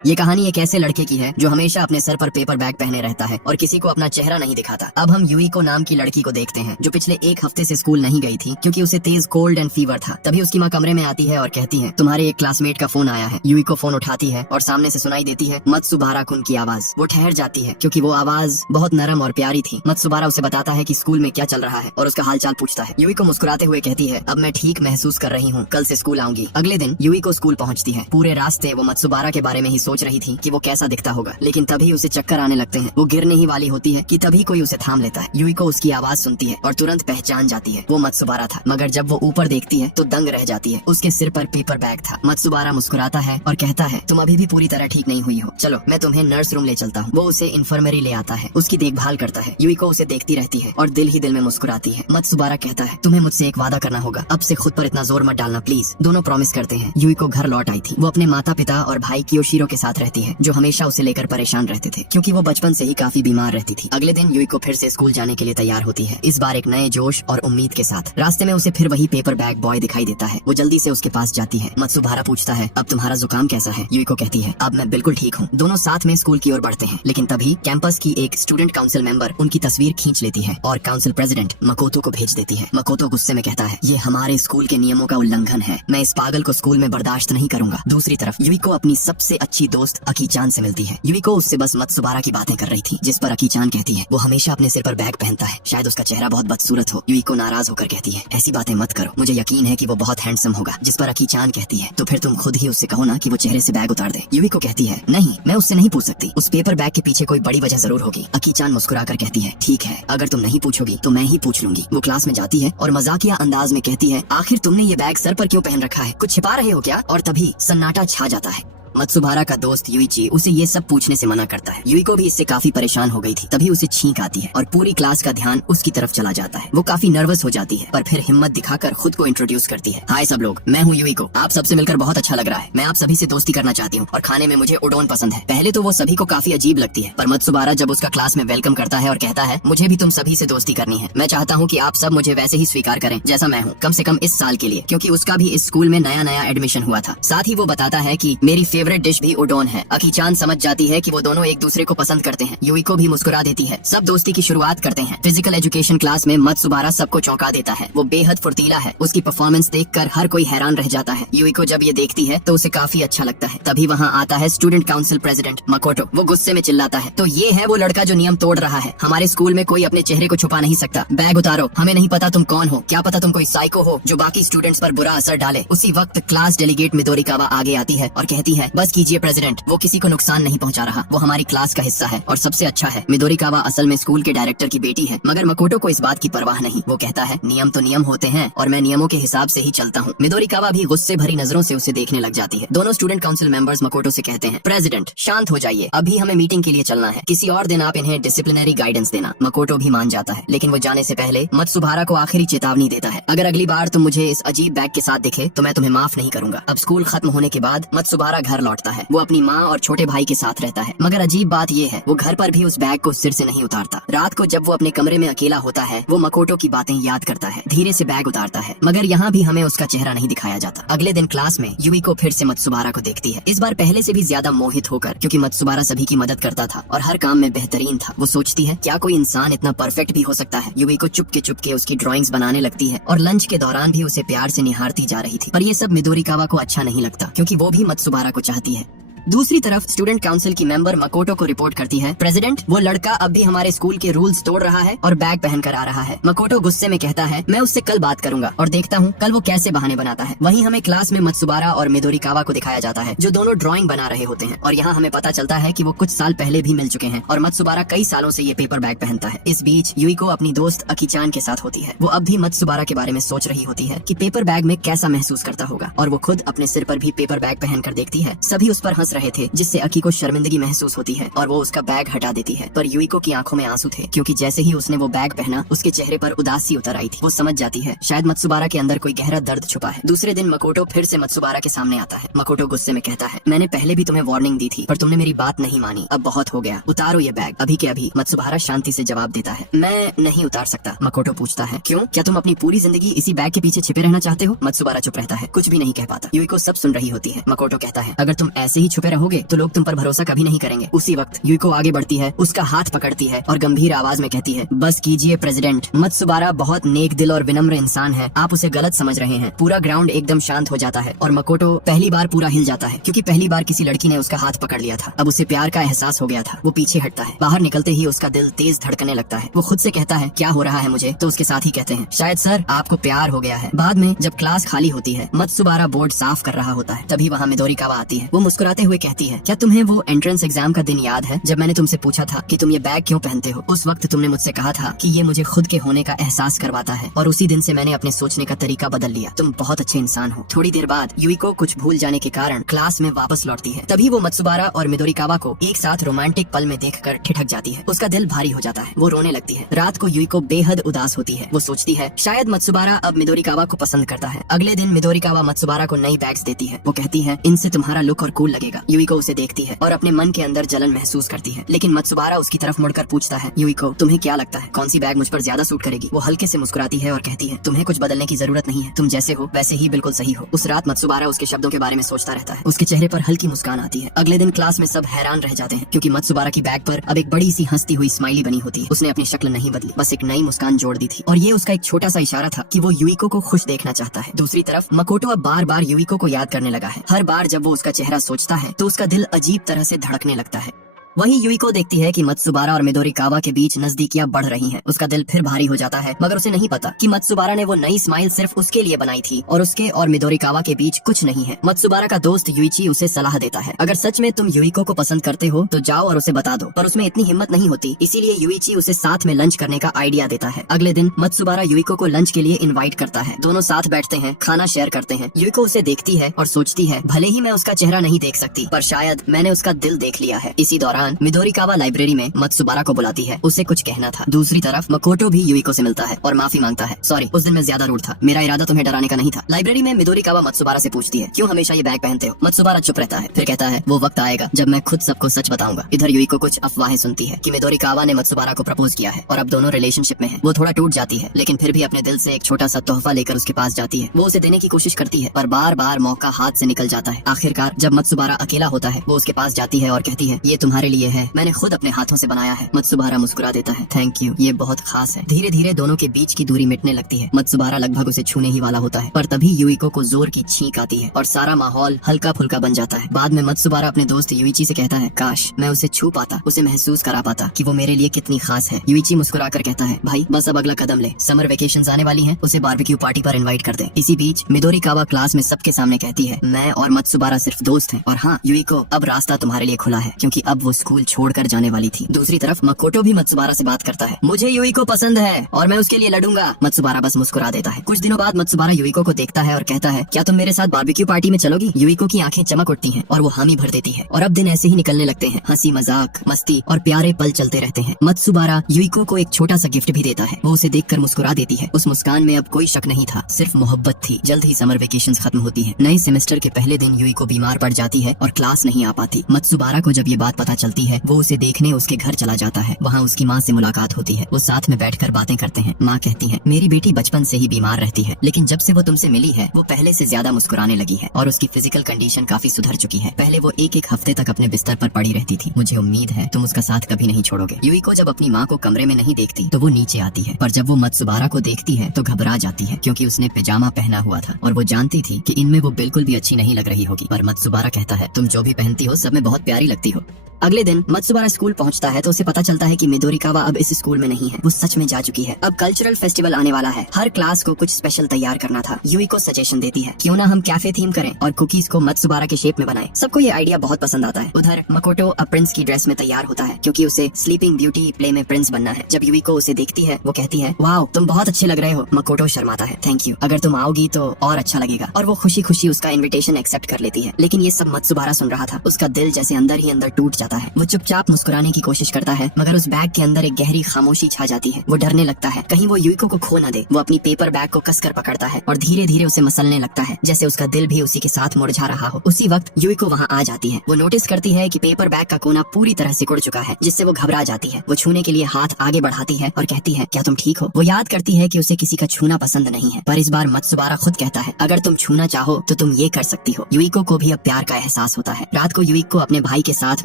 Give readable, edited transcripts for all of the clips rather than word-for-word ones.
ये कहानी एक ऐसे लड़के की है जो हमेशा अपने सर पर पेपर बैग पहने रहता है और किसी को अपना चेहरा नहीं दिखाता। अब हम यूइको नाम की लड़की को देखते हैं जो पिछले एक हफ्ते से स्कूल नहीं गई थी क्योंकि उसे तेज कोल्ड एंड फीवर था। तभी उसकी माँ कमरे में आती है और कहती है, तुम्हारे एक क्लासमेट का फोन आया है। यूइको फोन उठाती है और सामने से सुनाई देती है मत्सुबारा कुन की आवाज। वो ठहर जाती है क्योंकि वो आवाज बहुत नरम और प्यारी थी। मत्सुबारा उसे बताता है कि स्कूल में क्या चल रहा है और उसका हालचाल पूछता है। यूइको मुस्कुराते हुए कहती है, अब मैं ठीक महसूस कर रही हूँ, कल से स्कूल आऊंगी। अगले दिन यूइको स्कूल पहुँचती है। पूरे रास्ते वो मत्सुबारा के बारे में ही सोच रही थी कि वो कैसा दिखता होगा, लेकिन तभी उसे चक्कर आने लगते हैं। वो गिरने ही वाली होती है कि तभी कोई उसे थाम लेता है। यूइको उसकी आवाज सुनती है और तुरंत पहचान जाती है वो मत्सुबारा था। मगर जब वो ऊपर देखती है तो दंग रह जाती है। उसके सिर पर पेपर बैग था। मत्सुबारा मुस्कुराता है और कहता है, तुम अभी भी पूरी तरह ठीक नहीं हुई हो, चलो मैं तुम्हें नर्स रूम ले चलता हूँ। वो उसे इन्फर्मरी ले आता है, उसकी देखभाल करता है। यूइको उसे देखती रहती है और दिल ही दिल में मुस्कुराती है। मत्सुबारा कहता है, तुम्हें मुझसे एक वादा करना होगा, अब से खुद पर इतना जोर मत डालना प्लीज। दोनों प्रॉमिस करते हैं। यूइको घर लौट आई थी। वो अपने माता पिता और भाई कियोशिरो के साथ रहती है जो हमेशा उसे लेकर परेशान रहते थे क्योंकि वो बचपन से ही काफी बीमार रहती थी। अगले दिन यूइको फिर से स्कूल जाने के लिए तैयार होती है, इस बार एक नए जोश और उम्मीद के साथ। रास्ते में उसे फिर वही पेपर बैग बॉय दिखाई देता है। वो जल्दी से उसके पास जाती है। मत्सुबारा पूछता है, अब तुम्हारा जुकाम कैसा है? यूइको कहती है, अब मैं बिल्कुल ठीक हूँ। दोनों साथ में स्कूल की ओर बढ़ते हैं, लेकिन तभी कैंपस की एक स्टूडेंट काउंसिल मेंबर उनकी तस्वीर खींच लेती है और काउंसिल प्रेसिडेंट मकोतो को भेज देती है। मकोतो गुस्से में कहता है, ये हमारे स्कूल के नियमों का उल्लंघन है, मैं इस पागल को स्कूल में बर्दाश्त नहीं करूंगा। दूसरी तरफ यूइको अपनी सबसे अच्छी दोस्त अकीचान से मिलती है। यूइको उससे बस मत्सुबारा की बातें कर रही थी, जिस पर अकीचान कहती है, वो हमेशा अपने सिर पर बैग पहनता है, शायद उसका चेहरा बहुत बदसूरत हो। यूइको नाराज होकर कहती है, ऐसी बातें मत करो, मुझे यकीन है कि वो बहुत हैंडसम होगा। जिस पर अकीचान कहती है, तो फिर तुम खुद ही उससे कहो ना कि वो चेहरे से बैग उतार दे। यूइको कहती है, नहीं, मैं उससे नहीं पूछ सकती, उस पेपर बैग के पीछे कोई बड़ी वजह जरूर होगी। अकीचान मुस्कुराकर कहती है, ठीक है, अगर तुम नहीं पूछोगी तो मैं ही पूछ लूंगी। वो क्लास में जाती है और मजाकिया अंदाज में कहती है, आखिर तुमने ये बैग सर पर क्यों पहन रखा है, कुछ छिपा रहे हो क्या? और तभी सन्नाटा छा जाता है। मत्सुबारा का दोस्त युइची उसे ये सब पूछने से मना करता है। युइको भी इससे काफी परेशान हो गई थी। तभी उसे छींक आती है और पूरी क्लास का ध्यान उसकी तरफ चला जाता है। वो काफी नर्वस हो जाती है, पर फिर हिम्मत दिखाकर खुद को इंट्रोड्यूस करती है। हाय सब लोग, मैं हूँ युइको, आप सबसे मिलकर बहुत अच्छा लग रहा है। मैं आप सभी से दोस्ती करना चाहती हूँ और खाने में मुझे उडोन पसंद है। पहले तो वो सभी को काफी अजीब लगती है, पर मत्सुबारा जब उसका क्लास में वेलकम करता है और कहता है, मुझे भी तुम सभी से दोस्ती करनी है, मैं चाहता हूँ कि आप सब मुझे वैसे ही स्वीकार करें जैसा मैं हूँ, कम से कम इस साल के लिए, क्योंकि उसका भी इस स्कूल में नया नया एडमिशन हुआ था। साथ ही वो बताता है कि मेरी फेवरेट डिश भी उडोन है। अकीचान समझ जाती है कि वो दोनों एक दूसरे को पसंद करते हैं। यूइको भी मुस्कुरा देती है। सब दोस्ती की शुरुआत करते हैं। फिजिकल एजुकेशन क्लास में मत्सुबारा सबको चौंका देता है। वो बेहद फुर्तीला है। उसकी परफॉर्मेंस देखकर हर कोई हैरान रह जाता है। यूइको जब ये देखती है तो उसे काफी अच्छा लगता है। तभी वहाँ आता है स्टूडेंट काउंसिल प्रेसिडेंट मकोटो। वो गुस्से में चिल्लाता है, तो ये है वो लड़का जो नियम तोड़ रहा है। हमारे स्कूल में कोई अपने चेहरे को छुपा नहीं सकता। बैग उतारो, हमें नहीं पता तुम कौन हो, क्या पता तुम कोई साइको हो जो बाकी स्टूडेंट्स पर बुरा असर डाले। उसी वक्त क्लास डेलीगेट मिदोरिकावा आगे आती है और कहती है, बस कीजिए प्रेसिडेंट, वो किसी को नुकसान नहीं पहुंचा रहा, वो हमारी क्लास का हिस्सा है और सबसे अच्छा है। मिदोरिकावा असल में स्कूल के डायरेक्टर की बेटी है, मगर मकोटो को इस बात की परवाह नहीं। वो कहता है, नियम तो नियम होते हैं और मैं नियमों के हिसाब से ही चलता हूँ। मिदोरिकावा भी गुस्से भरी नजरों से उसे देखने लग जाती है। दोनों स्टूडेंट काउंसिल मेंबर्स मकोटो से कहते हैं, प्रेसिडेंट शांत हो जाइए, अभी हमें मीटिंग के लिए चलना है, किसी और दिन आप इन्हें डिसिप्लिनरी गाइडेंस देना। मकोटो भी मान जाता है, लेकिन वो जाने से पहले मत्सुबारा को आखिरी चेतावनी देता है, अगर अगली बार तुम मुझे इस अजीब बैग के साथ दिखे तो मैं तुम्हें माफ नहीं करूंगा। अब स्कूल खत्म होने के बाद मत्सुबारा घर लौटता है। वो अपनी माँ और छोटे भाई के साथ रहता है, मगर अजीब बात ये है, वो घर पर भी उस बैग को सिर से नहीं उतारता। रात को जब वो अपने कमरे में अकेला होता है, वो मकोटो की बातें याद करता है, धीरे से बैग उतारता है, मगर यहाँ भी हमें उसका चेहरा नहीं दिखाया जाता। अगले दिन क्लास में यूइको फिर से मत्सुबारा को देखती है, इस बार पहले से भी ज्यादा मोहित होकर, क्योंकि मत्सुबारा सभी की मदद करता था और हर काम में बेहतरीन था। वो सोचती है, क्या कोई इंसान इतना परफेक्ट भी हो सकता है? यूइको चुपके चुपके उसकी ड्राइंग्स बनाने लगती है और लंच के दौरान भी उसे प्यार से निहारती जा रही थी। पर ये सब मिदोरिकावा को अच्छा नहीं लगता, क्योंकि वो भी मत्सुबारा को चाहती है। दूसरी तरफ स्टूडेंट काउंसिल की मेंबर मकोटो को रिपोर्ट करती है, प्रेसिडेंट, वो लड़का अब भी हमारे स्कूल के रूल्स तोड़ रहा है और बैग पहन कर आ रहा है। मकोटो गुस्से में कहता है, मैं उससे कल बात करूंगा और देखता हूँ कल वो कैसे बहाने बनाता है। वहीं हमें क्लास में मत्सुबारा और मिदोरिकावा को दिखाया जाता है, जो दोनों ड्राइंग बना रहे होते हैं और यहाँ हमें पता चलता है कि वो कुछ साल पहले भी मिल चुके हैं और मत्सुबारा कई सालों से ये पेपर बैग पहनता है। इस बीच यूइको अपनी दोस्त अकीचान के साथ होती है। वो अब भी मत्सुबारा के बारे में सोच रही होती है कि पेपर बैग में कैसा महसूस करता होगा, और वो खुद अपने सिर पर भी पेपर बैग पहन कर देखती है। सभी उस पर हंस रहे थे, जिससे अकी को शर्मिंदगी महसूस होती है और वो उसका बैग हटा देती है। पर यूइको की आंखों में आंसू थे, क्योंकि जैसे ही उसने वो बैग पहना उसके चेहरे पर उदासी उतर आई थी। वो समझ जाती है शायद मत्सुबारा के अंदर कोई गहरा दर्द छुपा है। दूसरे दिन मकोटो फिर से मत्सुबारा के सामने आता है। मकोटो गुस्से में कहता है, मैंने पहले भी तुम्हें वार्निंग दी थी, पर तुमने मेरी बात नहीं मानी, अब बहुत हो गया, उतारो ये बैग अभी के अभी। मत्सुबारा शांति से जवाब देता है, मैं नहीं उतार सकता। मकोटो पूछता है, क्यों? क्या तुम अपनी पूरी जिंदगी इसी बैग के पीछे छिपे रहना चाहते हो? मत्सुबारा चुप रहता है, कुछ भी नहीं कह पाता। यूइको सब सुन रही होती है। मकोटो कहता है, अगर तुम ऐसे ही छुपे रहोगे तो लोग तुम पर भरोसा कभी नहीं करेंगे। उसी वक्त यूइको आगे बढ़ती है, उसका हाथ पकड़ती है और गंभीर आवाज में कहती है, बस कीजिए प्रेसिडेंट। मत्सुबारा बहुत नेक दिल और विनम्र इंसान है, आप उसे गलत समझ रहे हैं। पूरा ग्राउंड एकदम शांत हो जाता है और मकोटो पहली बार पूरा हिल जाता है, क्योंकि पहली बार किसी लड़की ने उसका हाथ पकड़ लिया था। अब उसे प्यार का एहसास हो गया था। वो पीछे हटता है। बाहर निकलते ही उसका दिल तेज धड़कने लगता है। वो खुद से कहता है, क्या हो रहा है मुझे? तो उसके साथी कहते हैं, शायद सर आपको प्यार हो गया है। बाद में जब क्लास खाली होती है, मत्सुबारा बोर्ड साफ कर रहा होता है, तभी वहाँ मिदोरिकावा आती है। वो मुस्कुराते हुए कहती है, क्या तुम्हें वो एंट्रेंस एग्जाम का दिन याद है जब मैंने तुमसे पूछा था कि तुम ये बैग क्यों पहनते हो? उस वक्त तुमने मुझसे कहा था कि ये मुझे खुद के होने का एहसास करवाता है, और उसी दिन से मैंने अपने सोचने का तरीका बदल लिया। तुम बहुत अच्छे इंसान हो। थोड़ी देर बाद यूइको कुछ भूल जाने के कारण क्लास में वापस लौटती है। तभी वो मत्सुबारा और मिदोरिकावा को एक साथ रोमांटिक पल में देखकर ठिठक जाती है। उसका दिल भारी हो जाता है। वो रोने लगती है। रात को यूइको बेहद उदास होती है। वो सोचती है, शायद मत्सुबारा अब मिदोरिकावा को पसंद करता है। अगले दिन मिदोरिकावा मत्सुबारा को नई बैग्स देती है। वो कहती है, इनसे तुम्हारा लुक और कूल लगेगा। यूइको उसे देखती है और अपने मन के अंदर जलन महसूस करती है। लेकिन मत्सुबारा उसकी तरफ मुड़कर पूछता है, यूइको तुम्हें क्या लगता है, कौन सी बैग मुझ पर ज्यादा सूट करेगी? वो हल्के से मुस्कुराती है और कहती है, तुम्हें कुछ बदलने की जरूरत नहीं है, तुम जैसे हो वैसे ही बिल्कुल सही हो। उस रात मत्सुबारा उसके शब्दों के बारे में सोचता रहता है। उसके चेहरे पर हल्की मुस्कान आती है। अगले दिन क्लास में सब हैरान रह जाते हैं, क्योंकि मत्सुबारा की बैग पर अब एक बड़ी सी हंसती हुई स्माइली बनी होती है। उसने अपनी शक्ल नहीं बदली, बस एक नई मुस्कान जोड़ दी थी, और ये उसका एक छोटा सा इशारा था कि वो यूइको को खुश देखना चाहता है। दूसरी तरफ मकोटो अब बार बार यूइको को याद करने लगा है। हर बार जब वो उसका चेहरा सोचता है तो उसका दिल अजीब तरह से धड़कने लगता है। वहीं यूइको देखती है कि मत्सुबारा और मिदोरिकावा के बीच नजदीकियां बढ़ रही हैं। उसका दिल फिर भारी हो जाता है, मगर उसे नहीं पता कि मत्सुबारा ने वो नई स्माइल सिर्फ उसके लिए बनाई थी और उसके और मिदोरिकावा के बीच कुछ नहीं है। मत्सुबारा का दोस्त युइची उसे सलाह देता है, अगर सच में तुम यूइको को पसंद करते हो तो जाओ और उसे बता दो, पर उसमें इतनी हिम्मत नहीं होती, इसीलिए युइची उसे साथ में लंच करने का आइडिया देता है। अगले दिन मत्सुबारा युइको को लंच के लिए इन्वाइट करता है। दोनों साथ बैठते हैं, खाना शेयर करते हैं। युइको उसे देखती है और सोचती है, भले ही मैं उसका चेहरा नहीं देख सकती, पर शायद मैंने उसका दिल देख लिया है। इसी दौरान मिदोरिकावा लाइब्रेरी में मत्सुबारा को बुलाती है, उसे कुछ कहना था। दूसरी तरफ मकोटो भी यूइको से मिलता है और माफी मांगता है, सॉरी उस दिन मैं ज्यादा रूड था, मेरा इरादा तुम्हें डराने का नहीं था। लाइब्रेरी में मिदोरिकावा मत्सुबारा से पूछती है, क्यों हमेशा ये बैग पहनते हो? मत्सुबारा चुप रहता है, फिर कहता है, वो वक्त आएगा जब मैं खुद सबको सच बताऊंगा। इधर यूइको कुछ अफवाहें सुनती है कि मिदोरिकावा ने मत्सुबारा को प्रपोज किया है और अब दोनों रिलेशनशिप में है। वो थोड़ा टूट जाती है, लेकिन फिर भी अपने दिल से एक छोटा सा तोहफा लेकर उसके पास जाती है। वो उसे देने की कोशिश करती है, पर बार बार मौका हाथ से निकल जाता है। आखिरकार जब मत्सुबारा अकेला होता है, वो उसके पास जाती है और कहती है, ये तुम्हारे लिए है, मैंने खुद अपने हाथों से बनाया है। मत्सुबारा मुस्कुरा देता है, थैंक यू, ये बहुत खास है। धीरे धीरे दोनों के बीच की दूरी मिटने लगती है। मत्सुबारा लगभग उसे छूने ही वाला होता है, पर तभी यूइको को जोर की छींक आती है और सारा माहौल हल्का फुल्का बन जाता है। बाद में मत्सुबारा अपने दोस्त युइची से कहता है, काश मैं उसे छू पाता, उसे महसूस करा पाता कि वो मेरे लिए कितनी खास है। युइची मुस्कुराकर कहता है, भाई बस अब अगला कदम ले, समर वेकेशंस आने वाली हैं, उसे बारबेक्यू पार्टी पर इनवाइट कर दे। इसी बीच मिदोरिकावा क्लास में सबके सामने कहती है, मैं और मत्सुबारा सिर्फ दोस्त हैं, और हाँ युइको, अब रास्ता तुम्हारे लिए खुला है, क्योंकि अब वो स्कूल छोड़कर जाने वाली थी। दूसरी तरफ मकोटो भी मत्सुबारा से बात करता है, मुझे युइको पसंद है और मैं उसके लिए लड़ूंगा। मत्सुबारा बस मुस्कुरा देता है। कुछ दिनों बाद मत्सुबारा युइको को देखता है और कहता है, क्या तुम मेरे साथ बारबेक्यू पार्टी में चलोगी? युइको की आंखें चमक उठती हैं और वो हामी भर देती है, और अब दिन ऐसे ही निकलने लगते हैं। हंसी मजाक, मस्ती और प्यारे पल चलते रहते हैं। मत्सुबारा युइको को एक छोटा सा गिफ्ट भी देता है। वो उसे देखकर मुस्कुरा देती है। उस मुस्कान में अब कोई शक नहीं था, सिर्फ मोहब्बत थी। जल्द ही समर वेकेशंस खत्म होती है। नए सेमेस्टर के पहले दिन युइको बीमार पड़ जाती है और क्लास नहीं आ पाती। मत्सुबारा को जब ये बात पता चलती है, वो उसे देखने उसके घर चला जाता है। वहाँ उसकी माँ से मुलाकात होती है। वो साथ में बैठकर बातें करते हैं। माँ कहती है, मेरी बेटी बचपन से ही बीमार रहती है, लेकिन जब से वो तुमसे मिली है, वो पहले से ज्यादा मुस्कुराने लगी है और उसकी फिजिकल कंडीशन काफी सुधर चुकी है। पहले वो एक हफ्ते तक अपने बिस्तर पर पड़ी रहती थी। मुझे उम्मीद है तुम उसका साथ कभी नहीं छोड़ोगे। युइको जब अपनी माँ को कमरे में नहीं देखती तो वो नीचे आती है, पर जब वो मत्सुबारा को देखती है तो घबरा जाती है, क्योंकि उसने पिजामा पहना हुआ था और वो जानती थी कि इनमें वो बिल्कुल भी अच्छी नहीं लग रही होगी। पर मत्सुबारा कहता है, तुम जो भी पहनती हो सब में बहुत प्यारी लगती हो। अगले दिन मत्सुबारा स्कूल पहुंचता है तो उसे पता चलता है कि मिदोरिकावा अब इस स्कूल में नहीं है। वो सच में जा चुकी है। अब कल्चरल फेस्टिवल आने वाला है, हर क्लास को कुछ स्पेशल तैयार करना था। युइको सजेशन देती है, क्यों ना हम कैफे थीम करें और कुकीज को मत्सुबारा के शेप में बनाएं। सबको ये आइडिया बहुत पसंद आता है। उधर मकोटो अब प्रिंस की ड्रेस में तैयार होता है, क्योंकि उसे स्लीपिंग ब्यूटी प्ले में प्रिंस बनना है। जब युइको उसे देखती है, वो कहती है, वाओ तुम बहुत अच्छे लग रहे हो। मकोटो शर्माता है, थैंक यू, अगर तुम आओगी तो और अच्छा लगेगा, और वो खुशी खुशी उसका इन्विटेशन एक्सेप्ट कर लेती है। लेकिन ये सब मत्सुबारा सुन रहा था। उसका दिल जैसे अंदर ही अंदर टूट जाता जाता है। वो चुपचाप मुस्कुराने की कोशिश करता है, मगर उस बैग के अंदर एक गहरी खामोशी छा जाती है। वो डरने लगता है कहीं वो यूइको को खो न दे। वो अपनी पेपर बैग को कसकर पकड़ता है और धीरे धीरे उसे मसलने लगता है, जैसे उसका दिल भी उसी के साथ मुरझा रहा हो। उसी वक्त यूइको वहाँ आ जाती है। वो नोटिस करती है कि पेपर बैग का कोना पूरी तरह सिकुड़ चुका है, जिससे वो घबरा जाती है। वो छूने के लिए हाथ आगे बढ़ाती है और कहती है, क्या तुम ठीक हो? वो याद करती है कि उसे किसी का छूना पसंद नहीं है, पर इस बार मत्सुबारा खुद कहता है, अगर तुम छूना चाहो तो तुम ये कर सकती हो। यूइको को भी अब प्यार का एहसास होता है। रात को यूइको अपने भाई के साथ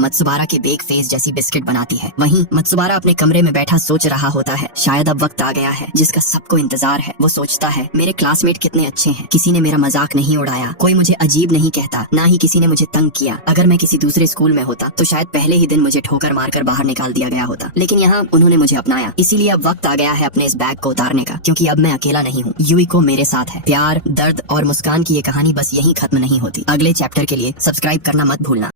मत्सुबारा के बेक फेस जैसी बिस्किट बनाती है। वहीं मत्सुबारा अपने कमरे में बैठा सोच रहा होता है, शायद अब वक्त आ गया है जिसका सबको इंतजार है। वो सोचता है, मेरे क्लासमेट कितने अच्छे हैं, किसी ने मेरा मजाक नहीं उड़ाया, कोई मुझे अजीब नहीं कहता, ना ही किसी ने मुझे तंग किया। अगर मैं किसी दूसरे स्कूल में होता तो शायद पहले ही दिन मुझे ठोकर मारकर बाहर निकाल दिया गया होता, लेकिन यहाँ उन्होंने मुझे अपनाया। इसीलिए अब वक्त आ गया है अपने इस बैग को उतारने का, क्योंकि अब मैं अकेला नहीं हूँ, यूइको मेरे साथ है। प्यार, दर्द और मुस्कान की ये कहानी बस यहीं खत्म नहीं होती। अगले चैप्टर के लिए सब्सक्राइब करना मत भूलना।